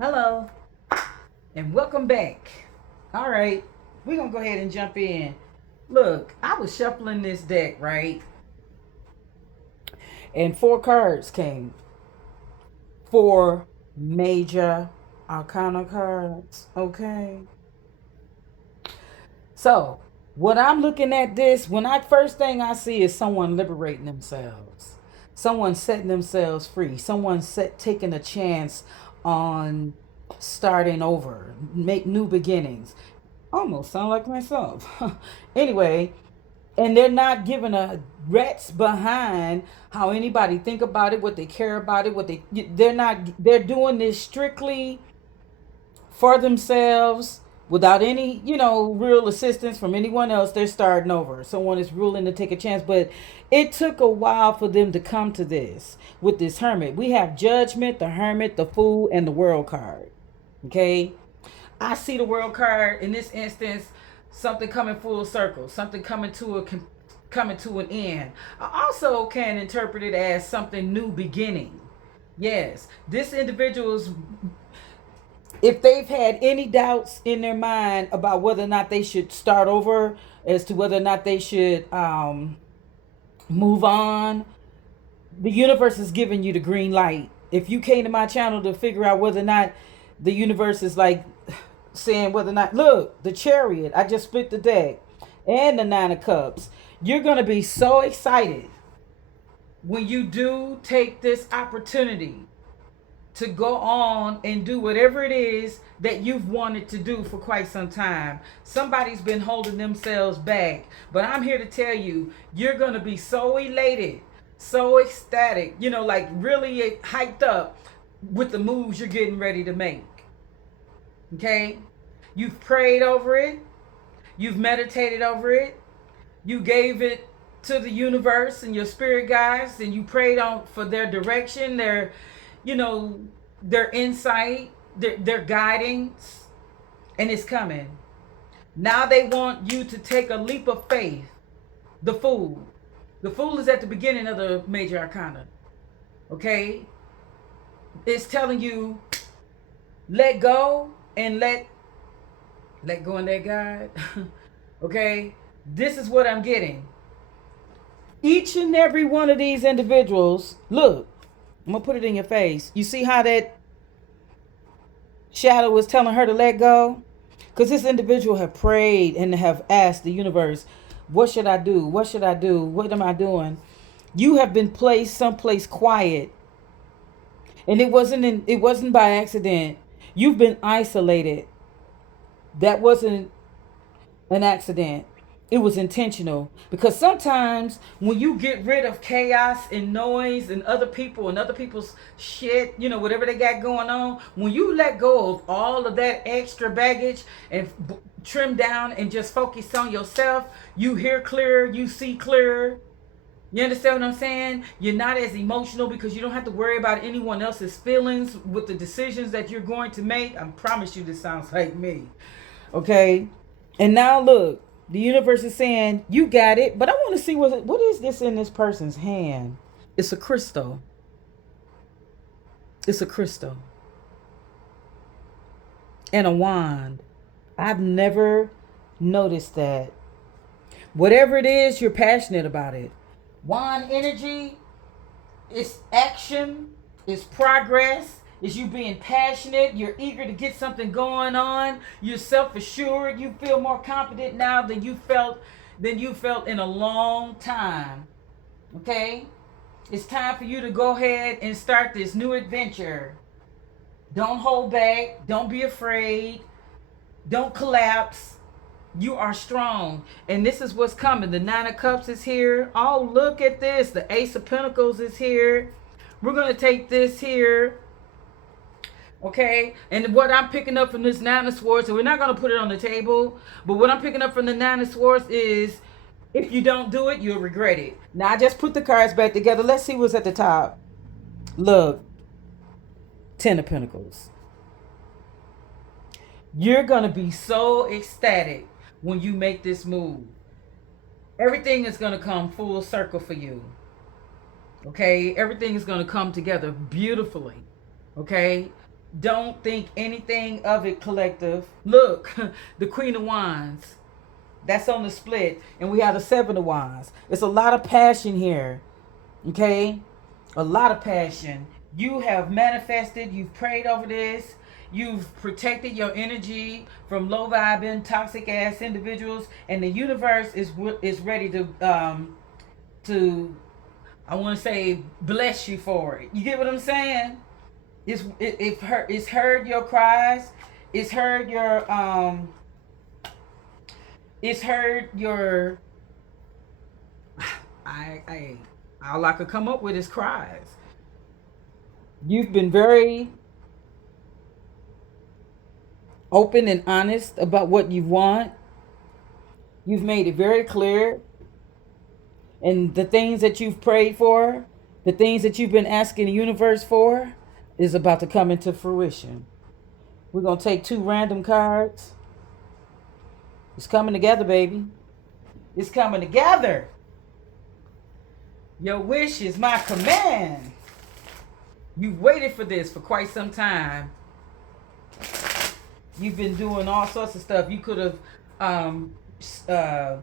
Hello, and welcome back. All right, we're gonna go ahead and jump in. Look, I was shuffling this deck, right? And four cards came. Four major arcana cards. Okay. So, what I'm looking at this, when I first thing I see is someone liberating themselves. Someone setting themselves free. Someone taking a chance on starting over, make new beginnings. Almost sound like myself. Anyway, and they're not giving a rat's behind how anybody think about it, what they care about it, what they're not they're doing this strictly for themselves without any, real assistance from anyone else. They're starting over. Someone is ruling to take a chance, but it took a while for them to come to this with this hermit. We have judgment, the hermit, the fool, and the world card. Okay, I see the world card in this instance, something coming full circle, something coming to an end. I also can interpret it as something new beginning. Yes, this individual's, if they've had any doubts in their mind about whether or not they should start over, as to whether or not they should move on, the universe is giving you the green light. If you came to my channel to figure out whether or not the universe is like saying whether or not, look, the chariot, I just split the deck, and the nine of cups, you're going to be so excited when you do take this opportunity to go on and do whatever it is that you've wanted to do for quite some time. Somebody's been holding themselves back, but I'm here to tell you, you're going to be so elated, so ecstatic, like really hyped up with the moves you're getting ready to make. Okay? You've prayed over it, you've meditated over it, you gave it to the universe and your spirit guides, and you prayed on for their direction, you know, their insight, their guidance, and it's coming. Now they want you to take a leap of faith. The fool. The fool is at the beginning of the major arcana. Okay? It's telling you let go and let go and let God. Okay? This is what I'm getting. Each and every one of these individuals, look, I'm gonna put it in your face. You see how that shadow was telling her to let go? Because this individual have prayed and have asked the universe, what should I do? What should I do? What am I doing? You have been placed someplace quiet, and it wasn't by accident. You've been isolated. That wasn't an accident. It was intentional, because sometimes when you get rid of chaos and noise and other people and other people's shit, whatever they got going on, when you let go of all of that extra baggage and trim down and just focus on yourself, you hear clearer, you see clearer. You understand what I'm saying? You're not as emotional because you don't have to worry about anyone else's feelings with the decisions that you're going to make. I promise you, this sounds like me. Okay? And now look, the universe is saying, you got it, but I want to see what is this in this person's hand? It's a crystal. It's a crystal and a wand. I've never noticed that. Whatever it is, you're passionate about it. Wand energy, it's action, it's progress, it's you being passionate, you're eager to get something going on, you're self-assured, you feel more confident now than you felt in a long time. Okay? It's time for you to go ahead and start this new adventure. Don't hold back, don't be afraid, don't collapse. You are strong. And this is what's coming. The Nine of Cups is here. Oh, look at this. The Ace of Pentacles is here. We're going to take this here. Okay. And what I'm picking up from this Nine of Swords, and we're not going to put it on the table, but what I'm picking up from the Nine of Swords is, if you don't do it, you'll regret it. Now, I just put the cards back together. Let's see what's at the top. Look, Ten of Pentacles. You're going to be so ecstatic when you make this move. Everything is going to come full circle for you. Okay? Everything is going to come together beautifully. Okay? Don't think anything of it, collective. Look, the Queen of Wands. That's on the split. And we have the Seven of Wands. It's a lot of passion here. Okay? A lot of passion. You have manifested, you've prayed over this, you've protected your energy from low vibing, toxic ass individuals, and the universe is ready to I want to say bless you for it. You get what I'm saying? It's heard your cries. It's heard your it's heard your I all I could come up with is cries. You've been very open and honest about what you want. You've made it very clear, and the things that you've prayed for, the things that you've been asking the universe for, is about to come into fruition. We're gonna take two random cards. It's coming together, baby. It's coming together. Your wish is my command. You've waited for this for quite some time. You've been doing all sorts of stuff. You could have uh,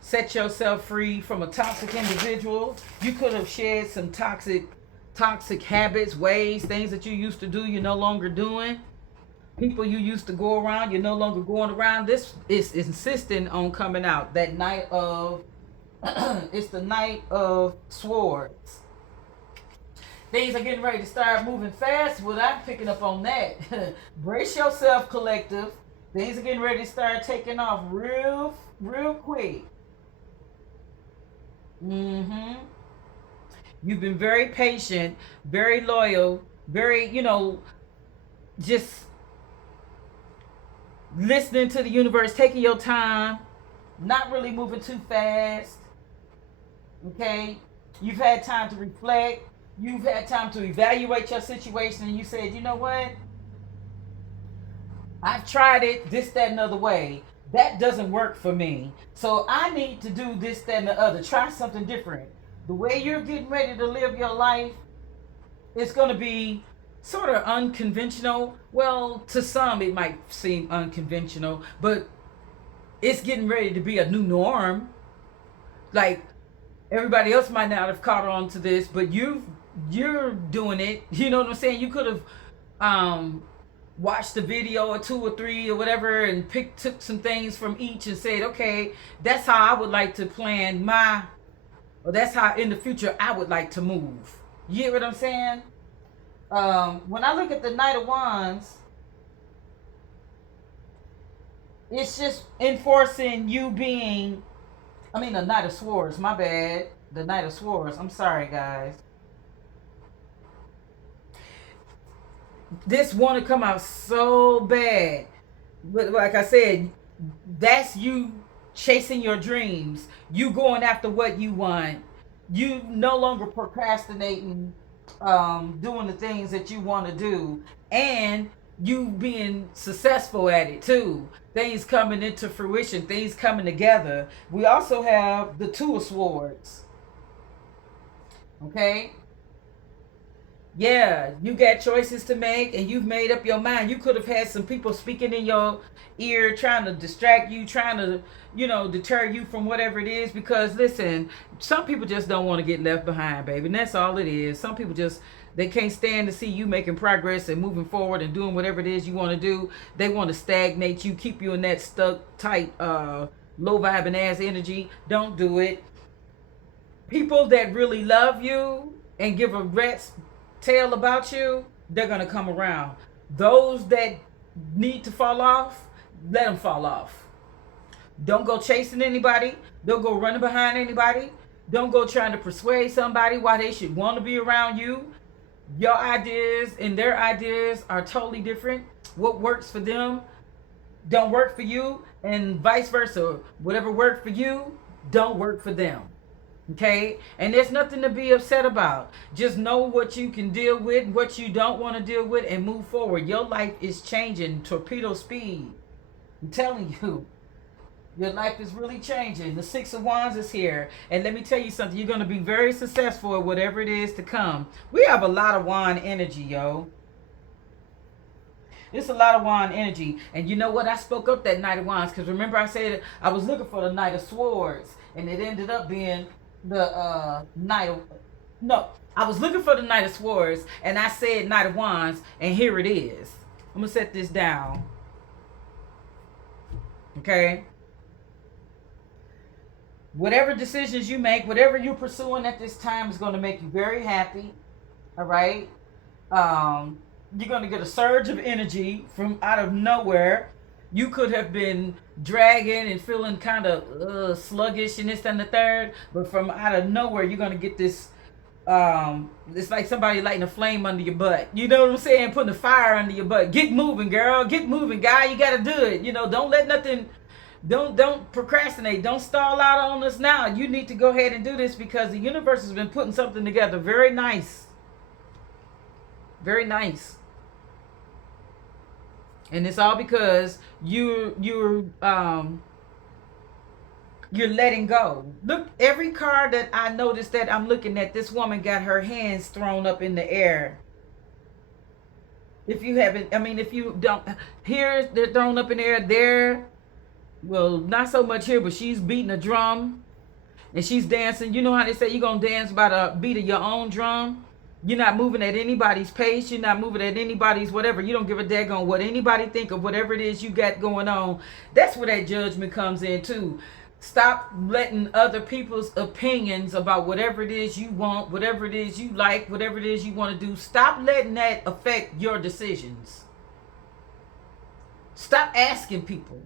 set yourself free from a toxic individual. You could have shed some toxic habits, ways, things that you used to do, you're no longer doing. People you used to go around, you're no longer going around. This is insisting on coming out. That Knight of it's the Knight of Swords. Things are getting ready to start moving fast. Well, I'm picking up on that. Brace yourself, collective. Things are getting ready to start taking off real quick. Mm-hmm. You've been very patient, very loyal, very, just listening to the universe, taking your time, not really moving too fast. Okay? You've had time to reflect. You've had time to evaluate your situation, and you said, you know what? I've tried it this, that, and other way. That doesn't work for me. So I need to do this, that, and the other. Try something different. The way you're getting ready to live your life is going to be sort of unconventional. Well, to some, it might seem unconventional, but it's getting ready to be a new norm. Like, everybody else might not have caught on to this, but you're doing it. You know what I'm saying? You could have um watched the video or two or three or whatever and took some things from each and said, okay, that's how I would like to plan my, or that's how in the future I would like to move. You get what I'm saying? When I look at the Knight of Wands, it's just enforcing you being, I mean, the Knight of Swords, my bad. The Knight of Swords. I'm sorry, guys. This want to come out so bad. But like I said, that's you chasing your dreams. You going after what you want. You no longer procrastinating, doing the things that you want to do. And you being successful at it too. Things coming into fruition, things coming together. We also have the Two of Swords. Okay? Yeah, you got choices to make and you've made up your mind. You could have had some people speaking in your ear trying to distract you, trying to, deter you from whatever it is. Because listen, some people just don't want to get left behind, baby. And that's all it is. Some people just, they can't stand to see you making progress and moving forward and doing whatever it is you want to do. They want to stagnate you, keep you in that stuck, tight, low vibing ass energy. Don't do it. People that really love you and give a rat's tail about you, they're gonna come around. Those that need to fall off, let them fall off. Don't go chasing anybody. Don't go running behind anybody. Don't go trying to persuade somebody why they should want to be around you. Your ideas and their ideas are totally different. What works for them don't work for you, and vice versa. Whatever worked for you don't work for them. Okay? And there's nothing to be upset about. Just know what you can deal with, what you don't want to deal with, and move forward. Your life is changing torpedo speed. I'm telling you, your life is really changing. The Six of Wands is here. And let me tell you something. You're going to be very successful at whatever it is to come. We have a lot of wand energy, yo. It's a lot of wand energy. And you know what? I spoke up that Knight of Wands because remember I said I was looking for the Knight of Swords, and it ended up being the Knight of. No, I was looking for the Knight of Swords, and I said Knight of Wands, and here it is. I'm gonna set this down. Okay. Whatever decisions you make, whatever you're pursuing at this time is going to make you very happy. All right. Um, you're going to get a surge of energy from out of nowhere. You could have been dragging and feeling kind of sluggish and this and the third, but from out of nowhere, you're going to get this. It's like somebody lighting a flame under your butt. You know what I'm saying? Putting a fire under your butt. Get moving, girl. Get moving, guy. You got to do it. You know, don't let nothing. Don't procrastinate. Don't stall out on us now. You need to go ahead and do this because the universe has been putting something together. Very nice. Very nice. And it's all because you're letting go. Look, every card that I noticed that I'm looking at, this woman got her hands thrown up in the air. If you haven't, I mean, if you don't, here they're thrown up in the air. There, well, not so much here, but she's beating a drum and she's dancing. You know how they say you're gonna dance by the beat of your own drum. You're not moving at anybody's pace. You're not moving at anybody's whatever. You don't give a daggone what anybody think of whatever it is you got going on. That's where that judgment comes in too. Stop letting other people's opinions about whatever it is you want, whatever it is you like, whatever it is you want to do. Stop letting that affect your decisions. Stop asking people.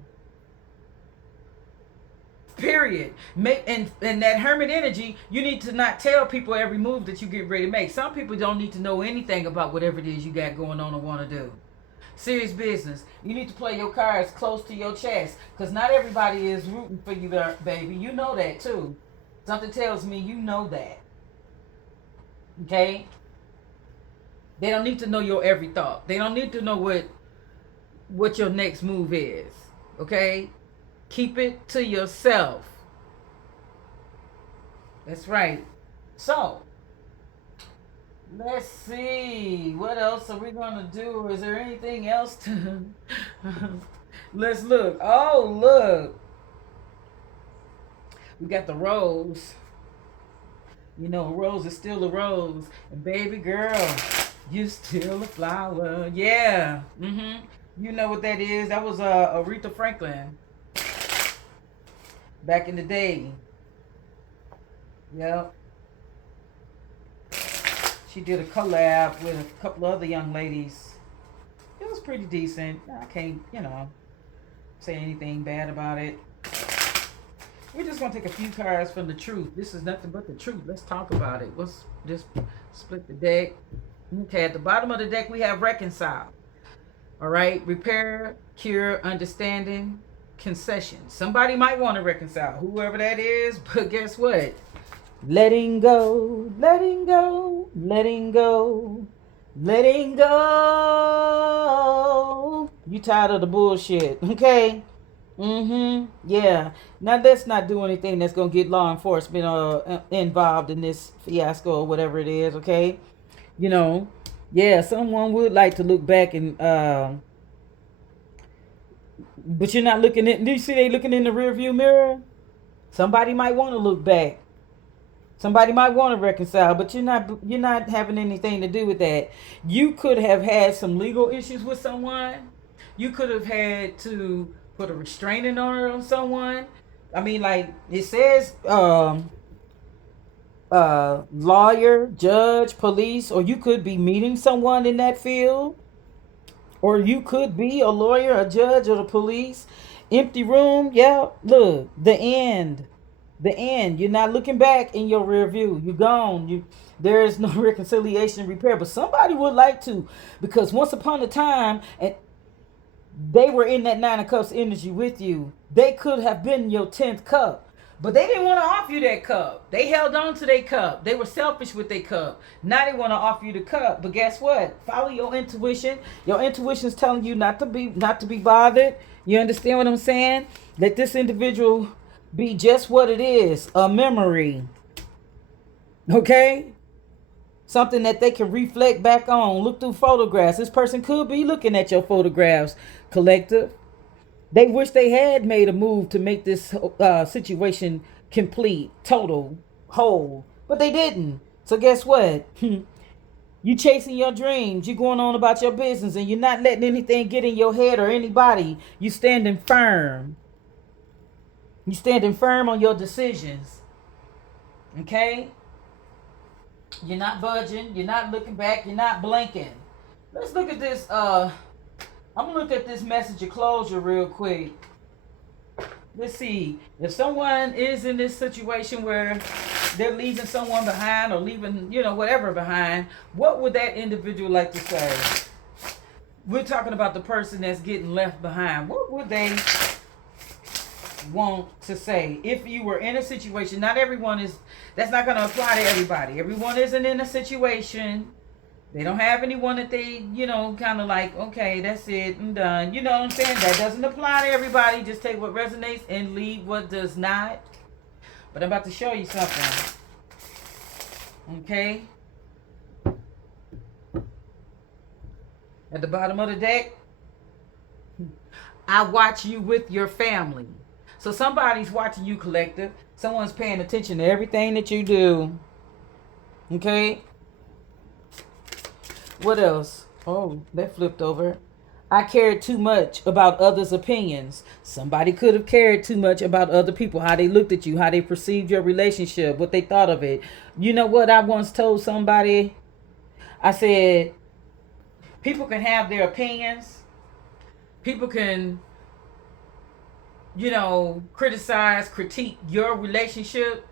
Period. And that hermit energy, you need to not tell people every move that you get ready to make. Some people don't need to know anything about whatever it is you got going on or want to do. Serious business. You need to play your cards close to your chest because not everybody is rooting for you, baby. You know that too. Something tells me you know that. Okay? They don't need to know your every thought. They don't need to know what your next move is. Okay? Keep it to yourself. That's right. So, let's see. What else are we going to do? Is there anything else to. Let's look. Oh, look. We got the rose. You know, a rose is still a rose. And baby girl, you still a flower. Yeah. You know what that is? That was Aretha Franklin back in the day. Yep. She did a collab with a couple other young ladies. It was pretty decent. I can't, say anything bad about it. We're just gonna take a few cards from the truth. This is nothing but the truth. Let's talk about it. Let's just split the deck. Okay, at the bottom of the deck we have reconcile. All right, repair, cure, understanding, concession. Somebody might want to reconcile, whoever that is, but guess what? Letting go, letting go, letting go, letting go. You tired of the bullshit, okay? Yeah. Now let's not do anything that's gonna get law enforcement involved in this fiasco or whatever it is, okay? You know. Yeah, someone would like to look back and but you're not looking at. Do you see they looking in the rear view mirror? Somebody might want to look back. Somebody might want to reconcile, but you're not having anything to do with that. You could have had some legal issues with someone. You could have had to put a restraining order on someone. I mean, like it says, lawyer, judge, police, or you could be meeting someone in that field, or you could be a lawyer, a judge, or the police. Empty room, yeah. Look, the end. The end. You're not looking back in your rear view. You're gone. There is no reconciliation repair. But somebody would like to, because once upon a time, and they were in that nine of cups energy with you. They could have been your 10th cup. But they didn't want to offer you that cup. They held on to their cup. They were selfish with their cup. Now they want to offer you the cup. But guess what? Follow your intuition. Your intuition is telling you not to be bothered. You understand what I'm saying? Let this individual be just what it is, a memory. Okay? Something that they can reflect back on, look through photographs. This person could be looking at your photographs, collective. They wish they had made a move to make this situation complete, total, whole, but they didn't. So guess what? You chasing your dreams. You going on about your business, and you're not letting anything get in your head or anybody. You standing firm. You standing firm on your decisions. Okay. You're not budging. You're not looking back. You're not blinking. Let's look at this. I'm gonna look at this message of closure real quick. Let's see if someone is in this situation where they're leaving someone behind or leaving, whatever behind. What would that individual like to say? We're talking about the person that's getting left behind. What would they want to say if you were in a situation? Not everyone is. That's not going to apply to everybody. Everyone isn't in a situation. They don't have anyone that they, kind of like, okay, that's it, I'm done. You know what I'm saying? That doesn't apply to everybody. Just take what resonates and leave what does not. But I'm about to show you something. Okay? At the bottom of the deck, I watch you with your family. So somebody's watching you, collective. Someone's paying attention to everything that you do. Okay? What else? Oh, that flipped over. I cared too much about others' opinions. Somebody could have cared too much about other people, how they looked at you, how they perceived your relationship, what they thought of it. You know what? I once told somebody, I said, people can have their opinions. People can, criticize, critique your relationship.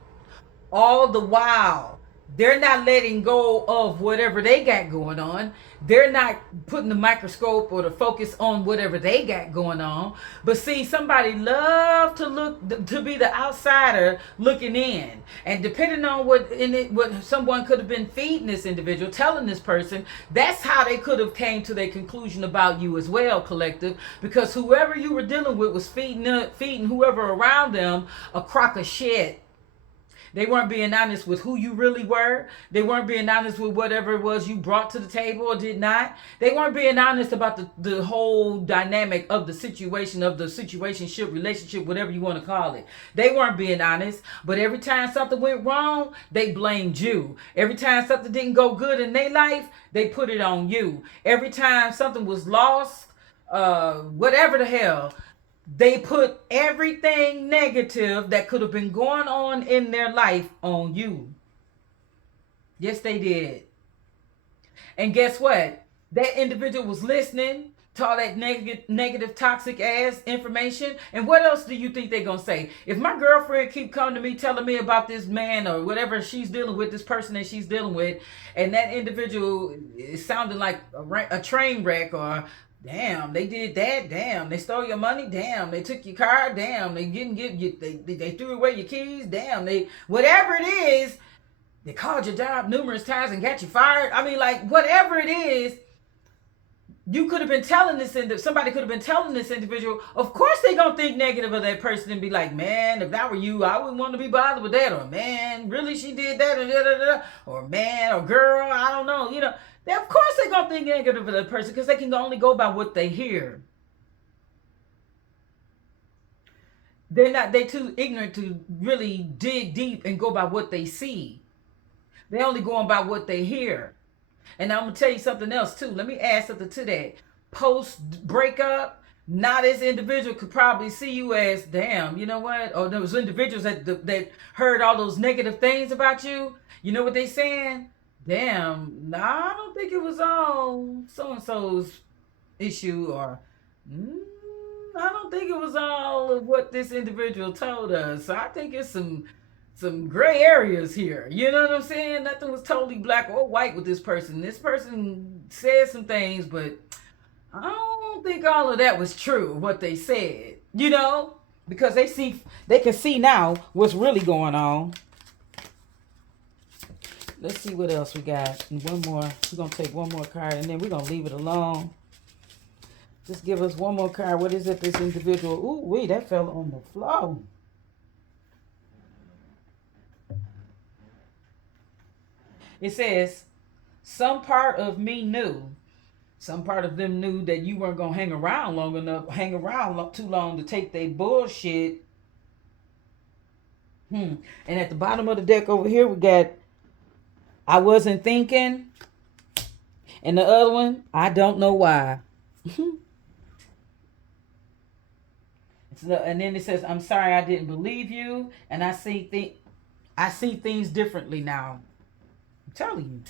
All the while, they're not letting go of whatever they got going on. They're not putting the microscope or the focus on whatever they got going on. But see, somebody love to look to be the outsider looking in, and depending on what someone could have been feeding this individual, telling this person, that's how they could have came to their conclusion about you as well, collective. Because whoever you were dealing with was feeding whoever around them a crock of shit. They weren't being honest with who you really were. They weren't being honest with whatever it was you brought to the table or did not. They weren't being honest about the whole dynamic of the situation, of the situationship, relationship, whatever you want to call it. They weren't being honest. But every time something went wrong, they blamed you. Every time something didn't go good in their life, they put it on you. Every time something was lost, whatever the hell, they put everything negative that could have been going on in their life on you. Yes, they did. And guess what? That individual was listening to all that negative, toxic ass information. And what else do you think they're going to say? If my girlfriend keep coming to me telling me about this man or whatever she's dealing with, this person that she's dealing with, and that individual is sounding like a train wreck, or damn, they did that. Damn, they stole your money. Damn, they took your car. Damn, they didn't give you. They threw away your keys. Damn, they whatever it is. They called your job numerous times and got you fired. I mean, like whatever it is, you could have been telling somebody could have been telling this individual. Of course, they gonna think negative of that person and be like, man, if that were you, I wouldn't want to be bothered with that. Or man, really, she did that, or da da da. Or man, or girl, I don't know. Of course they're going to think negative of that person because they can only go by what they hear. They too ignorant to really dig deep and go by what they see. They only going by what they hear. And I'm going to tell you something else too. Let me add something to that. Post breakup, now this individual could probably see you as, damn, you know what? Or those individuals that heard all those negative things about you. You know what they saying? Damn, nah, I don't think it was all so-and-so's issue, or I don't think it was all of what this individual told us. So I think it's some gray areas here. You know what I'm saying? Nothing was totally black or white with this person. This person said some things, but I don't think all of that was true, what they said. Because they can see now what's really going on. Let's see what else we got. And one more. We're going to take one more card, and then we're going to leave it alone. Just give us one more card. What is it, this individual? Ooh, wait, that fell on the floor. It says, Some part of me knew. Some part of them knew that you weren't gonna hang around too long to take their bullshit. And at the bottom of the deck over here, we got I wasn't thinking, and the other one, I don't know why. And then it says, "I'm sorry, I didn't believe you, and I see things differently now." I'm telling you.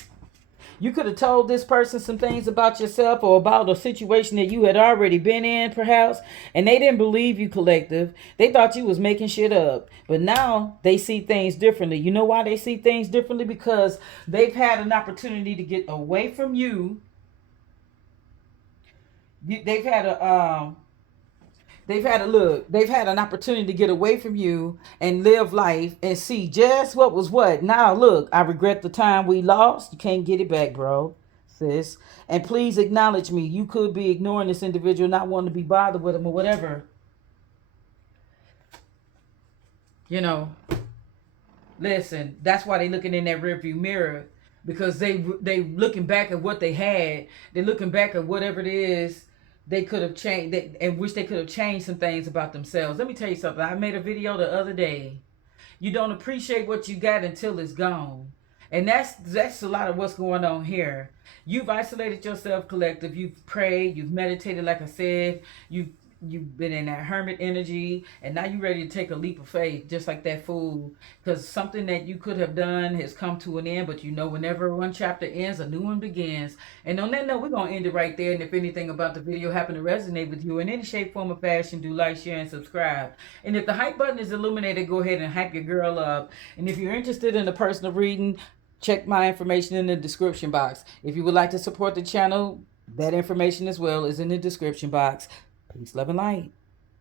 You could have told this person some things about yourself or about a situation that you had already been in, perhaps, and they didn't believe you, collective. They thought you was making shit up. But now they see things differently. You know why they see things differently? Because they've had an opportunity to get away from you. They've had a they've had an opportunity to get away from you and live life and see just what was what. Now look, I regret the time we lost. You can't get it back, bro, sis. And please acknowledge me. You could be ignoring this individual, not wanting to be bothered with him or whatever. You know, listen, that's why they looking in that rearview mirror, because they looking back at what they had. They're looking back at whatever it is they could have changed, and wish they could have changed some things about themselves. Let me tell you something. I made a video the other day. You don't appreciate what you got until it's gone. And that's a lot of what's going on here. You've isolated yourself, collective. You've prayed, you've meditated, like I said. You've been in that hermit energy, and now you're ready to take a leap of faith, just like that fool. Because something that you could have done has come to an end, but you know, whenever one chapter ends, a new one begins. And on that note, we're going to end it right there. And if anything about the video happened to resonate with you in any shape, form, or fashion, do like, share, and subscribe. And if the hype button is illuminated, go ahead and hype your girl up. And if you're interested in a personal reading, check my information in the description box. If you would like to support the channel, that information as well is in the description box. Peace, love, and light.